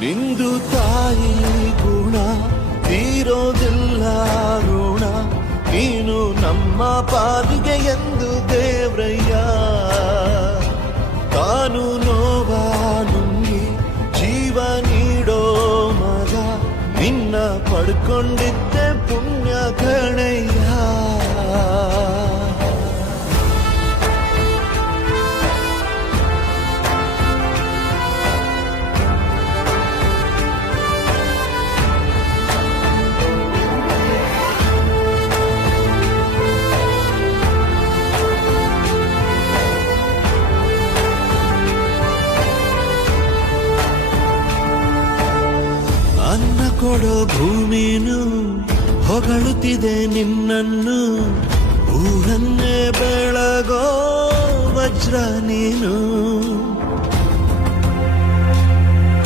ನಿಂದು ತಾಯಿ ಗುಣ ತೀರೋದಿಲ್ಲ ಋಣ, ನೀನು ನಮ್ಮ ಪಾಲಿಗೆ ಎಂದು ದೇವ್ರಯ್ಯ. ತಾನು ನೋವಾ ನುಂಗಿ ಜೀವ ನೀಡೋ ಮಗ, ನಿನ್ನ ಪಡ್ಕೊಂಡಿದ್ದೆ ಪುಣ್ಯ ಗಣಯ್ಯ. ಅನ್ನ ಕೊಡೋ ಭೂಮಿನು ಹೊಗಳುತ್ತಿದೆ ನಿನ್ನನ್ನು, ಊರನ್ನೇ ಬೆಳಗೋ ವಜ್ರ ನೀನು.